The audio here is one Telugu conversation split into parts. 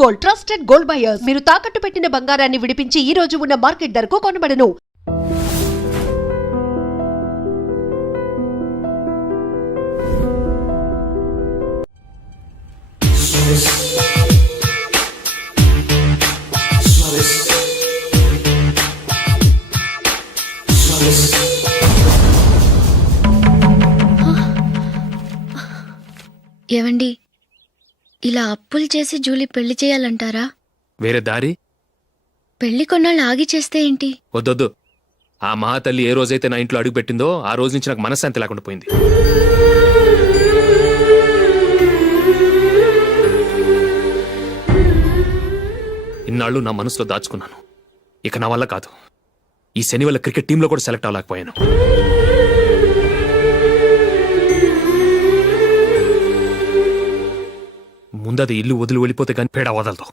Gold, trusted gold buyers. మీరు తాకట్టు పెట్టిన బంగారాన్ని విడిపించి ఈ రోజు ఉన్న మార్కెట్ ధరకు కొనబడను. ఏవండి, ఇలా అప్పులు చేసి జూలీ పెళ్లి చేయాలంటారా? వేరే దారి? పెళ్లి కొన్నాళ్ళు ఆగి చేస్తే ఏంటి? వద్దొద్దు. ఆ మహాతల్లి ఏ రోజైతే నా ఇంట్లో అడుగు పెట్టిందో ఆ రోజు నుంచి నాకు మనశ్శాంతి లేకుండా పోయింది. ఇన్నాళ్ళు నా మనసులో దాచుకున్నాను. ఇక నా వల్ల కాదు. ఈ శని వల్ల క్రికెట్ టీంలో కూడా సెలెక్ట్ అవ్వలేకపోయాను. ముందది ఇల్లు వదిలి వెళ్ళిపోతే కానీ పేడ వదలదు.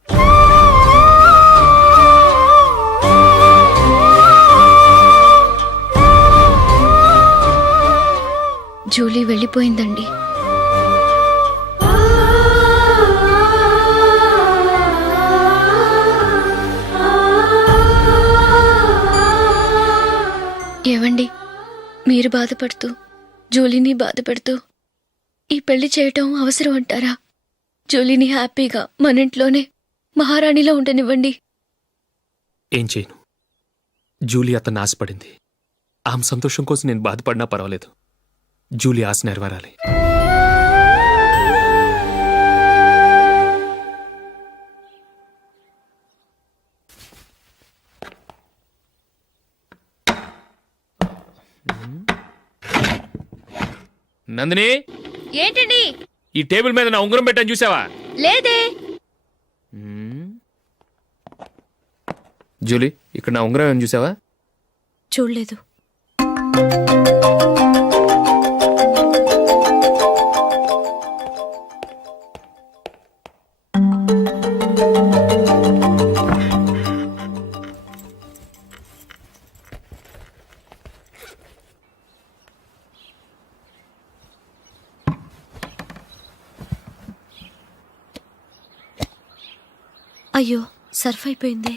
జూలీ వెళ్ళిపోయిందండి. ఏవండి, మీరు బాధపడుతూ జూలీని బాధపెడుతూ ఈ పెళ్లి చేయటం అవసరం అంటారా? జూలీని హ్యాపీగా మన ఇంట్లోనే మహారాణిలో ఉండనివ్వండి. ఏం చేయను? జూలీ అతన్ని ఆశపడింది. ఆమె సంతోషం కోసం నేను బాధపడినా పర్వాలేదు. జూలీ ఆశ నెరవేరాలి. నందిని, ఏంటండి? ఈ టేబుల్ మీద నా ఉంగరం పెట్టని చూసావా? లేదే. జూలీ, ఇక్కడ నా ఉంగరం ఏమని చూసావా? చూడలేదు. అయ్యో, సర్ఫ్ అయిపోయింది.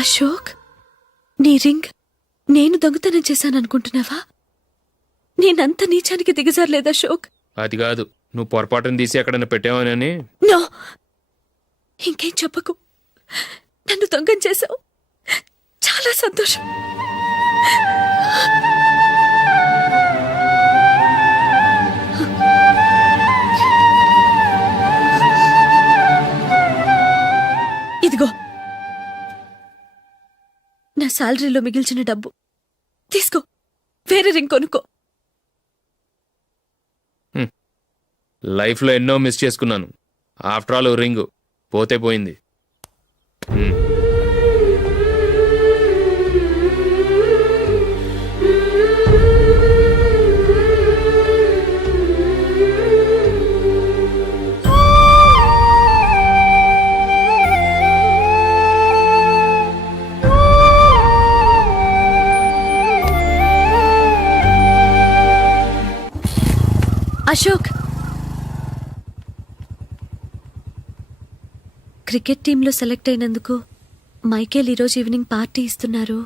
అశోక్, నీ రింగ్ నేను దొంగతనం చేశాననుకుంటున్నావా? నేనంత నీచానికి దిగజారలేదు అశోక్. అది కాదు, నువ్వు పొరపాటును తీసి ఎక్కడన్నా పెట్టావని. నో, ఇంకేం చెప్పకు. నన్ను దొంగం చేశావు. చాలా సంతోషం. ఇదిగో నా శాలరీలో మిగిల్చిన డబ్బు తీసుకో. వేరే రింగ్ కొనుక్కో. లైఫ్లో ఎన్నో మిస్ చేసుకున్నాను. ఆఫ్టర్ ఆల్ రింగ్ పోతే పోయింది. అశోక్, క్రికెట్ టీంలో సెలెక్ట్ అయినందుకు మైకేల్ ఈరోజు ఈవినింగ్ పార్టీ ఇస్తున్నారు.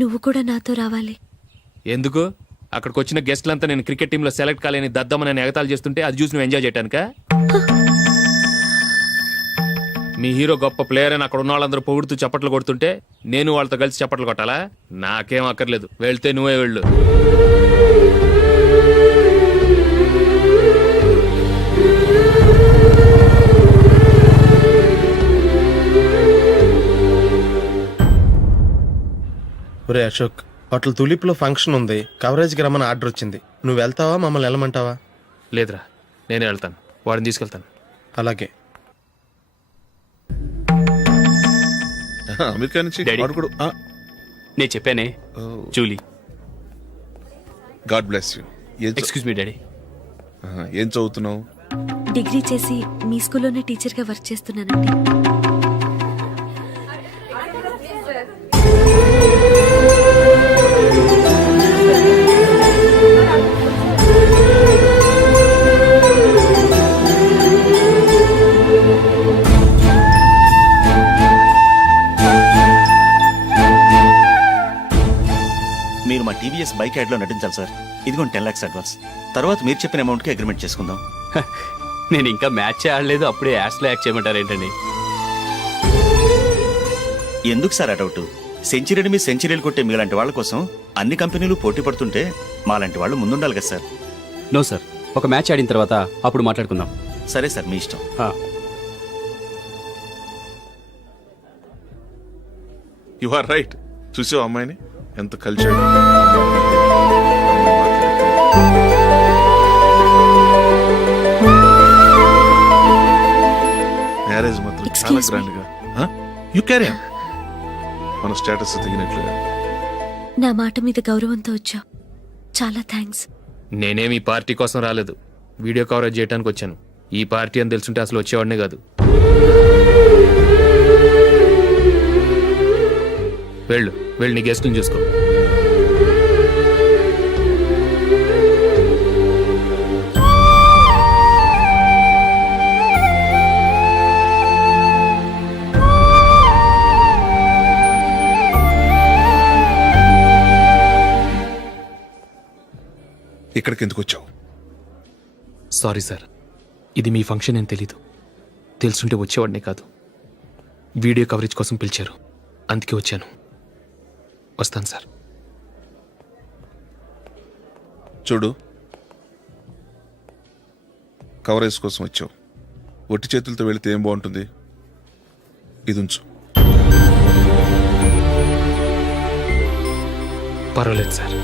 నువ్వు కూడా నాతో రావాలి. ఎందుకు? అక్కడికి వచ్చిన గెస్ట్లంతా నేను క్రికెట్ టీంలో సెలెక్ట్ కాలేని దద్దమని ఎగతాలు చేస్తుంటే అది చూసి నువ్వు ఎంజాయ్ చేయటానిక? మీ హీరో గొప్ప ప్లేయర్ అని అక్కడ ఉన్న వాళ్ళందరూ పొగుడుతూ చప్పట్లు కొడుతుంటే నేను వాళ్ళతో కలిసి చప్పట్లు కొట్టాలా? నాకేం అక్కర్లేదు. వెళ్తే నువ్వే వెళ్ళు. ఒరే అశోక్, హోటల్ తులిప్లో ఫంక్షన్ ఉంది. కవరేజ్కి రమ్మని ఆర్డర్ వచ్చింది. నువ్వు వెళ్తావా, మమ్మల్ని వెళ్ళమంటావా? లేదురా, నేనే వెళ్తాను. వాడిని తీసుకెళ్తాను. అలాగే. అమెరికా నుంచి డాడీ. వాడు కూడా నేను చెప్పానే Julie. God bless you. Excuse me daddy. ఏం చదువుతున్నావు? డిగ్రీ చేసి మీ స్కూల్లోనే టీచర్గా వర్క్ చేస్తున్నానండి. మీరు మా టీవీఎస్ బైక్ యాడ్లో నటించాలి సార్. ఇదిగోండి 10 lakhs అడ్వాన్స్. తర్వాత మీరు చెప్పిన అమౌంట్కి అగ్రిమెంట్ చేసుకుందాం. నేను ఇంకా మ్యాచ్ ఆడలేదు, అప్పుడే యాడ్స్లో యాక్ట్ చేయమంటారు ఏంటండి? ఎందుకు సార్ ఆ డౌట్? సెంచరీని మీ సెంచరీలు కొట్టే మీలాంటి వాళ్ళ కోసం అన్ని కంపెనీలు పోటీ పడుతుంటే మాలాంటి వాళ్ళు ముందుండాలి కదా సార్. నో సార్, ఒక మ్యాచ్ ఆడిన తర్వాత అప్పుడు మాట్లాడుకుందాం. సరే సార్, మీ ఇష్టం. You are right. చూసావు అమ్మాయిని ఎంత కలిసాడు. మ్యారేజ్ మాత్రం చాలా Excuse me. గ్రాండ్ గా. You carry on. మన స్టేటస్ తగినట్లుగా. నా మాట మీద గౌరవంతో వచ్చావు. చాలా థ్యాంక్స్. నేనేమి ఈ పార్టీ కోసం రాలేదు, వీడియో కవరేజ్ చేయడానికి వచ్చాను. ఈ పార్టీ అని తెలుసుంటే అసలు వచ్చేవాడినే కాదు. వెళ్ళు వెళ్ళి నీ గెస్ట్ని చూసుకో. ఇక్కడికి ఎందుకు వచ్చావు? సారీ సార్, ఇది మీ ఫంక్షన్ అని తెలీదు. తెలుసుంటే వచ్చేవాడినే కాదు. వీడియో కవరేజ్ కోసం పిలిచారు, అందుకే వచ్చాను. వస్తాను సార్. చూడు, కవరేజ్ కోసం వచ్చావు. ఒట్టి చేతులతో వెళితే ఏం బాగుంటుంది? ఇది ఉంచు. పర్వాలేదు సార్.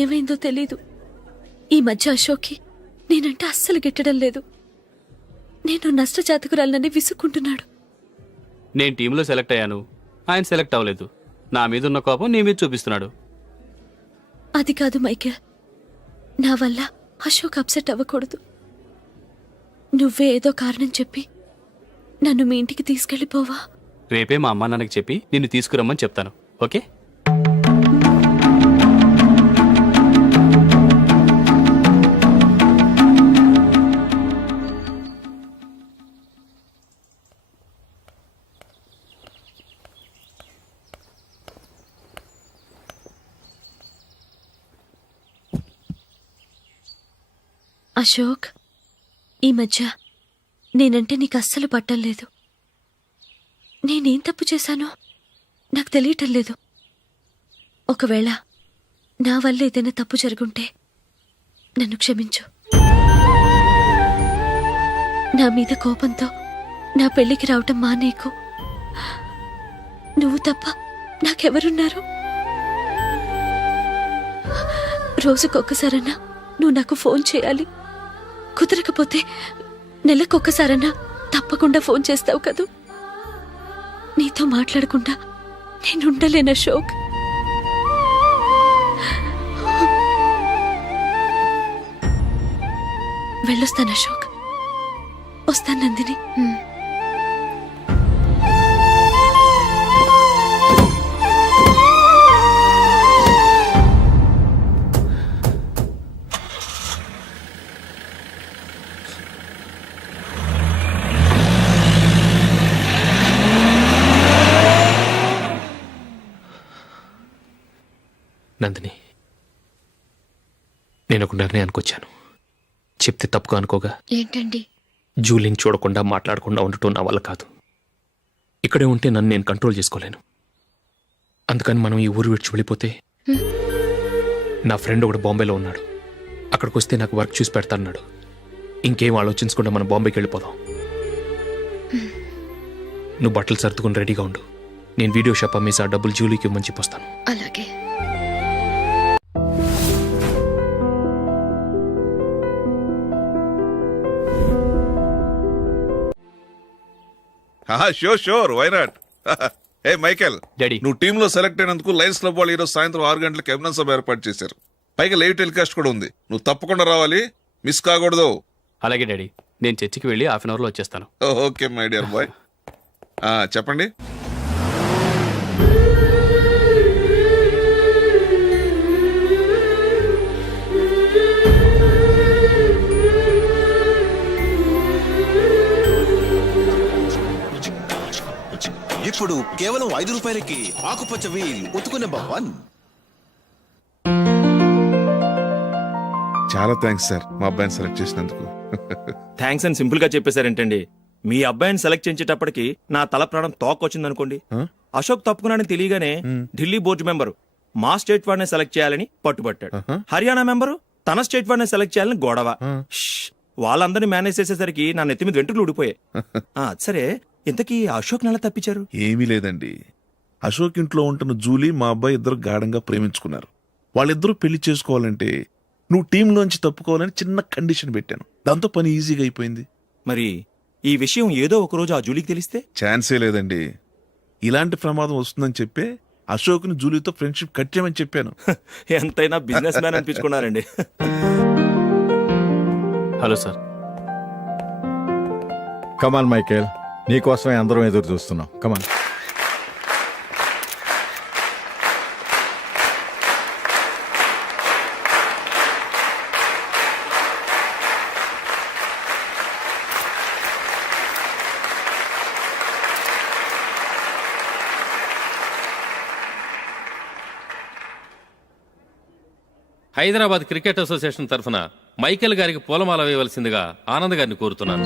ఏమైందో తెలీదు. ఈ మధ్య అశోక్కి నేనంటే అస్సలు గిట్టడం లేదు. నేను నష్టజాతకురాలనని విసుక్కుంటున్నాడు. నేను టీంలో సెలెక్ట్ అయ్యాను, ఆయన సెలెక్ట్ అవ్వలేదు. నా మీద ఉన్న కోపం నీ మీద చూపిస్తున్నాడు. అది కాదు మైకేల్, నా వల్ల అశోక్ అప్సెట్ అవ్వకూడదు. నువ్వే ఏదో కారణం చెప్పి నన్ను మీ ఇంటికి తీసుకెళ్ళిపోవా? రేపే మా అమ్మా నాన్నకి చెప్పి నిన్ను తీసుకురమ్మని చెప్తాను. ఓకే? అశోక్, ఈ మధ్య నేనంటే నీకు అస్సలు పట్టం లేదు. నేనేం తప్పు చేశానో నాకు తెలియటం లేదు. ఒకవేళ నా వల్ల ఏదైనా తప్పు జరుగుంటే నన్ను క్షమించు. నా మీద కోపంతో నా పెళ్లికి రావటం మానేకు. నువ్వు తప్ప నాకెవరున్నారు? రోజుకొక్కసారన్నా నువ్వు నాకు ఫోన్ చేయాలి. కుదరకపోతే నెలకొక్కసారన్నా తప్పకుండా ఫోన్ చేస్తావు కదూ. నీతో మాట్లాడకుండా నేనుండలేను అశోక్. వెళ్ళొస్తాను అశోక్. వస్తాను నందిని. నందిని, నేను ఒక నిర్ణయానికి వచ్చాను. చెప్తే తప్పుగా అనుకోగా. ఏంటండి? జూలీని చూడకుండా మాట్లాడకుండా ఉండటం నా వల్ల కాదు. ఇక్కడే ఉంటే నన్ను నేను కంట్రోల్ చేసుకోలేను. అందుకని మనం ఈ ఊరు విడిచి వెళ్ళిపోతే, నా ఫ్రెండ్ ఒకడు బాంబేలో ఉన్నాడు, అక్కడికి వస్తే నాకు వర్క్ చూసి పెడతాన్నాడు. ఇంకేం ఆలోచించకుండా మనం బాంబేకి వెళ్ళిపోదాం. నువ్వు బట్టలు సర్దుకుని రెడీగా ఉండు. నేను వీడియో షాప్ అమ్మేసి ఆ డబ్బులు జూలీకి ఇవ్వమని చెప్పొస్తాను. అలాగే. Sure why not. Hey Michael, daddy. నువ్వు టీంలో సెలెక్ట్ అయినందుకు లయన్స్ క్లబ్ వాళ్ళు ఈరోజు సాయంత్రం 6 గంటలకు అభినందన సభ ఏర్పాటు చేశారు. పైగా లైవ్ టెలికాస్ట్ కూడా ఉంది. నువ్వు తప్పకుండా రావాలి, మిస్ కాకూడదు. అలాగే డాడీ, నేను చర్చికి వెళ్ళి హాఫ్ అన్ అవర్లో వచ్చేస్తాను. Okay my dear bye. చెప్పండి. ఇప్పుడు కేవలం 5 రూపాయలకి ఆకుపచ్చ వీల్ ఉతుకు నెంబర్ 1. చాలా థ్యాంక్స్ సార్ మా అబ్బాయిని సెలెక్ట్ చేసినందుకు. థ్యాంక్స్ అని సింపుల్ గా చెప్పేశారేంటండి. మీ అబ్బాయిని సెలెక్ట్ చేసేటప్పటికి నా తల ప్రాణం తోకొచ్చిందనుకోండి. అశోక్ తప్పుకున్నాడని తెలియగానే ఢిల్లీ బోర్డు మెంబరు మా స్టేట్ వాడిని సెలెక్ట్ చేయాలని పట్టుబట్టాడు. హర్యానా మెంబరు తన స్టేట్ వాడిని సెలెక్ట్ చేయాలని గొడవ. వాళ్ళందరినీ మేనేజ్ చేసేసరికి నా నెత్తి మీద వెంట్రుకలు ఊడిపోయాయి. సరే, ఇంతకీ అశోక్ నెల తప్పించారు? ఏమీ లేదండి. అశోక్ ఇంట్లో ఉంటున్న జూలీ మా అబ్బాయి ఇద్దరు గాఢంగా ప్రేమించుకున్నారు. వాళ్ళిద్దరూ పెళ్లి చేసుకోవాలంటే నువ్వు టీంలోంచి తప్పుకోవాలని చిన్న కండిషన్ పెట్టాను. దాంతో పని ఈజీగా అయిపోయింది. మరి ఈ విషయం ఏదో ఒక రోజు ఆ జూలీకి తెలిస్తే? ఛాన్సే లేదండి. ఇలాంటి ప్రమాదం వస్తుందని చెప్పే అశోక్ని జూలీతో ఫ్రెండ్షిప్ కట్ చేయమని చెప్పాను. ఎంతైనా బిజినెస్ మ్యాన్ అనిపించుకున్నారండి. Hello sir. కమాన్ మైకేల్, నీకోసమే అందరం ఎదురు చూస్తున్నాం. కమాన్. హైదరాబాద్ క్రికెట్ అసోసియేషన్ తరఫున మైకేల్ గారికి పూలమాల వేయవలసిందిగా ఆనంద్ గారిని కోరుతున్నాను.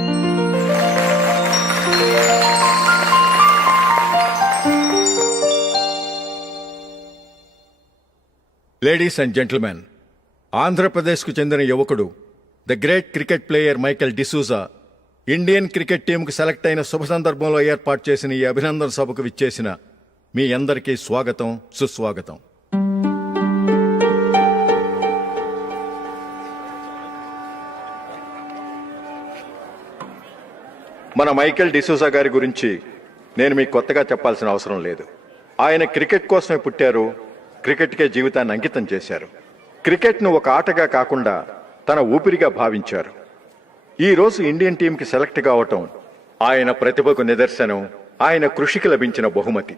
లేడీస్ అండ్ జెంటిల్మెన్, ఆంధ్రప్రదేశ్కు చెందిన యువకుడు the great cricket player Michael D'Souza Indian cricket టీంకు సెలెక్ట్ అయిన శుభ సందర్భంలో ఏర్పాటు చేసిన ఈ అభినందన సభకు విచ్చేసిన మీ అందరికీ స్వాగతం, సుస్వాగతం. మన మైకేల్ డిసూజా గారి గురించి నేను మీకు కొత్తగా చెప్పాల్సిన అవసరం లేదు. ఆయన క్రికెట్ కోసమే పుట్టారు, క్రికెట్కే జీవితాన్ని అంకితం చేశారు. క్రికెట్ను ఒక ఆటగా కాకుండా తన ఊపిరిగా భావించారు. ఈరోజు ఇండియన్ టీంకి సెలెక్ట్ కావటం ఆయన ప్రతిభకు నిదర్శనం, ఆయన కృషికి లభించిన బహుమతి.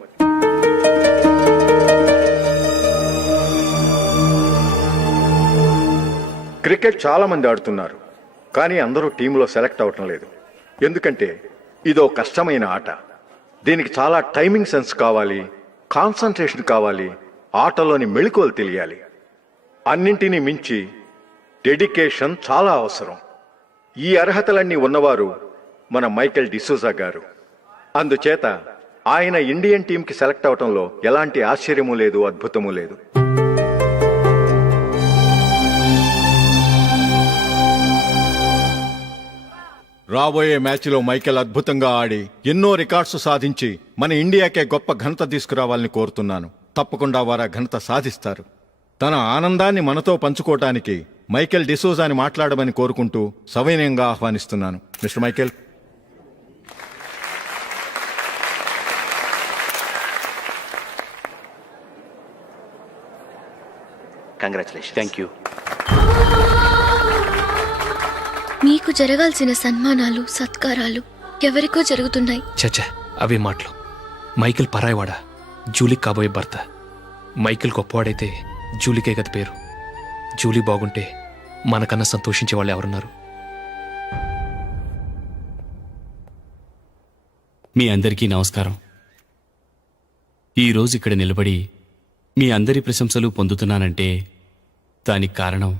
క్రికెట్ చాలా మంది ఆడుతున్నారు, కానీ అందరూ టీంలో సెలెక్ట్ అవటం లేదు. ఎందుకంటే ఇదో కష్టమైన ఆట. దీనికి చాలా టైమింగ్ సెన్స్ కావాలి, కాన్సంట్రేషన్ కావాలి, ఆటలోని మెళకువలు తెలియాలి. అన్నింటినీ మించి డెడికేషన్ చాలా అవసరం. ఈ అర్హతలన్నీ ఉన్నవారు మన మైకేల్ డిసూజా గారు. అందుచేత ఆయన ఇండియన్ టీంకి సెలెక్ట్ అవటంలో ఎలాంటి ఆశ్చర్యమూ లేదు, అద్భుతమూ లేదు. రాబోయే మ్యాచ్లో మైకేల్ అద్భుతంగా ఆడి ఎన్నో రికార్డ్స్ సాధించి మన ఇండియాకే గొప్ప ఘనత తీసుకురావాలని కోరుతున్నాను. తప్పకుండా వారు ఘనత సాధిస్తారు. తన ఆనందాన్ని మనతో పంచుకోవటానికి మైకేల్ డిసూజాని మాట్లాడమని కోరుకుంటూ సవినయంగా ఆహ్వానిస్తున్నాను. Mister Michael. Congratulation. Thank you. మీకు జరగాల్సిన సన్మానాలు, సత్కారాలు ఎవరికో జరుగుతున్నాయి. చచ్చా, అవే మాటలు. మైకేల్ పరాయివాడా, జూలీకి కాబోయే భర్త. మైకేల్ గొప్పవాడైతే జూలీకే గత పేరు. జూలీ బాగుంటే మనకన్నా సంతోషించే వాళ్ళు ఎవరున్నారు? మీ అందరికీ నమస్కారం. ఈరోజు ఇక్కడ నిలబడి మీ అందరి ప్రశంసలు పొందుతున్నానంటే దానికి కారణం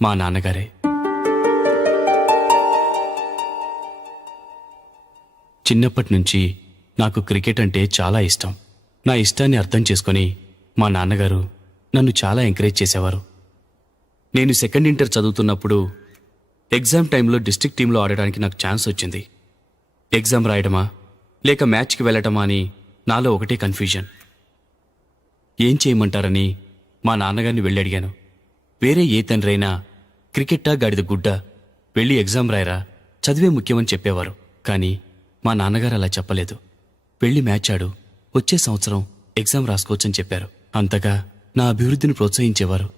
మా నాన్నగారే. చిన్నప్పటి నుంచి నాకు క్రికెట్ అంటే చాలా ఇష్టం. నా ఇష్టాన్ని అర్థం చేసుకొని మా నాన్నగారు నన్ను చాలా ఎంకరేజ్ చేసేవారు. నేను సెకండ్ ఇంటర్ చదువుతున్నప్పుడు ఎగ్జామ్ టైంలో డిస్ట్రిక్ట్ టీంలో ఆడడానికి నాకు ఛాన్స్ వచ్చింది. ఎగ్జామ్ రాయడమా, లేక మ్యాచ్కి వెళ్ళటమా అని నాలో ఒకటే కన్ఫ్యూజన్. ఏం చేయమంటారని మా నాన్నగారిని వెళ్ళి అడిగాను. వేరే ఏ తండ్రైనా క్రికెట్టా గాడిద గుడ్డ, వెళ్ళి ఎగ్జామ్ రాయరా, చదివే ముఖ్యమని చెప్పేవారు. కానీ మా నాన్నగారు అలా చెప్పలేదు. వెళ్ళి మ్యాచ్ ఆడు, వచ్చే సంవత్సరం ఎగ్జామ్ రాసుకోవచ్చని చెప్పారు. అంతగా నా అభివృద్ధిని ప్రోత్సహించేవారు.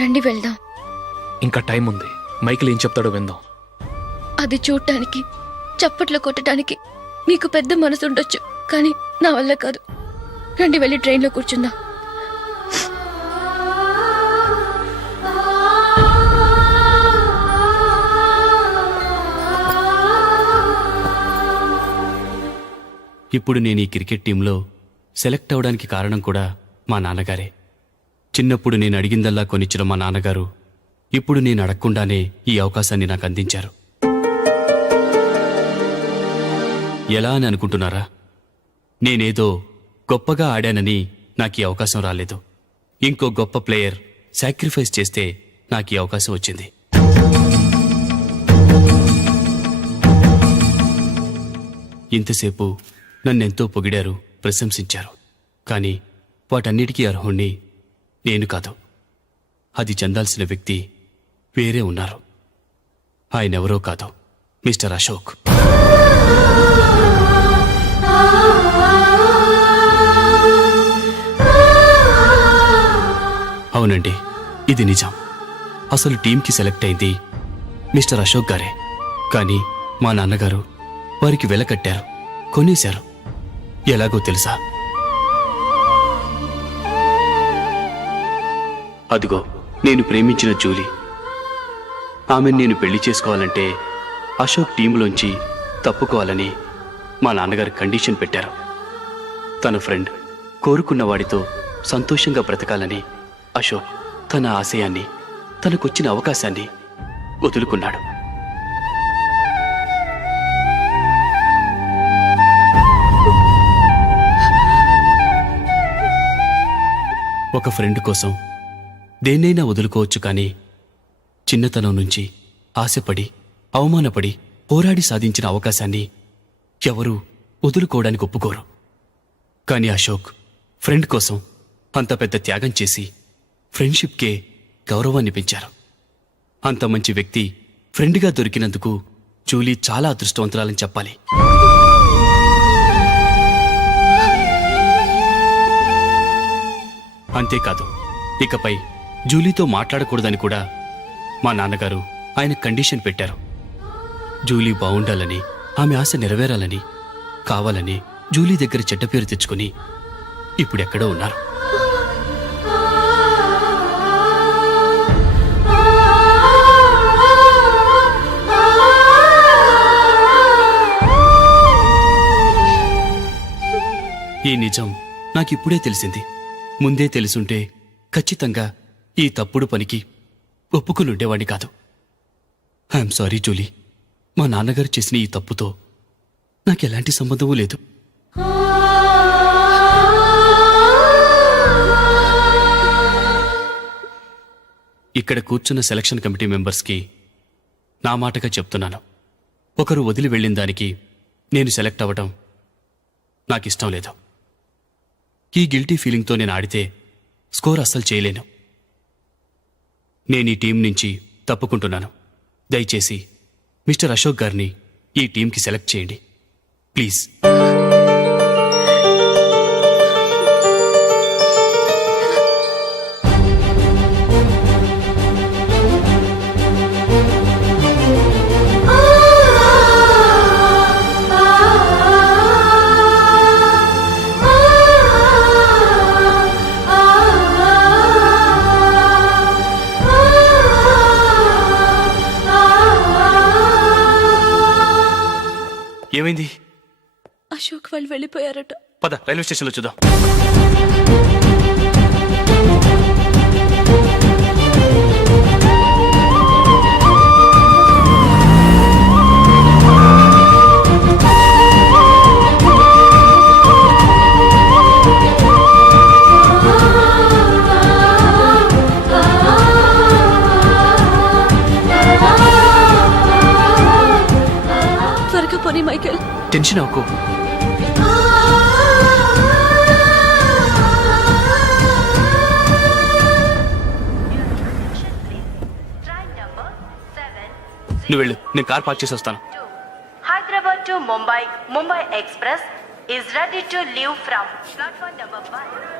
రండి వెళ్దాం. ఇంకా టైం ఉంది. మైకిల్ ఏం చెప్తాడో విందాం. అది చూడటానికి, చప్పట్లు కొట్టడానికి మీకు పెద్ద మనసు ఉండొచ్చు, కానీ నా వల్ల కాదు. రండి వెళ్ళి ట్రైన్లో కూర్చుందాం. ఇప్పుడు నేను ఈ క్రికెట్ టీంలో సెలెక్ట్ అవడానికి కారణం కూడా మా నాన్నగారే. చిన్నప్పుడు నేను అడిగిందల్లా కొనిచ్చిన మా నాన్నగారు ఇప్పుడు నేను అడగకుండానే ఈ అవకాశాన్ని నాకు అందించారు. ఎలా అని అనుకుంటున్నారా? నేనేదో గొప్పగా ఆడానని నాకు ఈ అవకాశం రాలేదు. ఇంకో గొప్ప ప్లేయర్ సాక్రిఫైస్ చేస్తే నాకు ఈ అవకాశం వచ్చింది. ఇంతసేపు నన్నెంతో పొగిడారు, ప్రశంసించారు. కానీ వాటన్నిటికీ అర్హుణ్ణి నేను కాదు. అది చెందాల్సిన వ్యక్తి వేరే ఉన్నారు. ఆయనెవరో కాదు, మిస్టర్ అశోక్. అవునండి, ఇది నిజం. అసలు టీంకి సెలెక్ట్ అయింది మిస్టర్ అశోక్ గారే. కానీ మా నాన్నగారు వారికి వెల కట్టారు, కొనేశారు. ఎలాగో తెలుసా? అదిగో నేను ప్రేమించిన జూలీ. ఆమెను నేను పెళ్లి చేసుకోవాలంటే అశోక్ టీంలోంచి తప్పుకోవాలని మా నాన్నగారు కండిషన్ పెట్టారు. తన ఫ్రెండ్ కోరుకున్న వాడితో సంతోషంగా బ్రతకాలని అశోక్ తన ఆశయాన్ని, తనకొచ్చిన అవకాశాన్ని వదులుకున్నాడు. ఒక ఫ్రెండ్ కోసం దేన్నైనా వదులుకోవచ్చు, కానీ చిన్నతనం నుంచి ఆశపడి, అవమానపడి, పోరాడి సాధించిన అవకాశాన్ని ఎవరూ వదులుకోవడానికి ఒప్పుకోరు. కానీ అశోక్ ఫ్రెండ్ కోసం అంత పెద్ద త్యాగం చేసి ఫ్రెండ్షిప్కే గౌరవాన్ని పెంచారు. అంత మంచి వ్యక్తి ఫ్రెండ్గా దొరికినందుకు జూలీ చాలా అదృష్టవంతురాలని చెప్పాలి. అంతేకాదు, ఇకపై జూలీతో మాట్లాడకూడదని కూడా మా నాన్నగారు ఆయన కండిషన్ పెట్టారు. జూలీ బాగుండాలని, ఆమె ఆశ నెరవేరాలని, కావాలని జూలీ దగ్గర చెడ్డ పేరు తెచ్చుకుని ఇప్పుడెక్కడో ఉన్నారు. ఈ నిజం నాకిప్పుడే తెలిసింది. ముందే తెలుసుంటే ఖచ్చితంగా ఈ తప్పుడు పనికి ఒప్పుకుని ఉండేవాడిని కాదు. I'm sorry Julie. మా నాన్నగారు చేసిన ఈ తప్పుతో నాకెలాంటి సంబంధమూ లేదు. ఇక్కడ కూర్చున్న సెలక్షన్ కమిటీ మెంబర్స్కి నా మాటగా చెప్తున్నాను. ఒకరు వదిలి వెళ్ళిన దానికి నేను సెలెక్ట్ అవ్వడం నాకిష్టం లేదు. ఈ గిల్టీ ఫీలింగ్తో నేను ఆడితే స్కోర్ అస్సలు చేయలేను. నేను ఈ టీం నుంచి తప్పుకుంటున్నాను. దయచేసి మిస్టర్ అశోక్ గారిని ఈ టీంకి సెలెక్ట్ చేయండి ప్లీజ్. ఏమైంది? అశోక్ వాళ్ళు వెళ్ళిపోయారట. పద రైల్వే స్టేషన్లో చూద్దాం. టెన్షన్ అవ్వకు. నువ్వు వెళ్ళు, నేను కార్ పార్క్ చేసి వస్తాను. Hyderabad to Mumbai, Mumbai Express is ready to leave from platform number 1.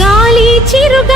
గాలి చిరుగా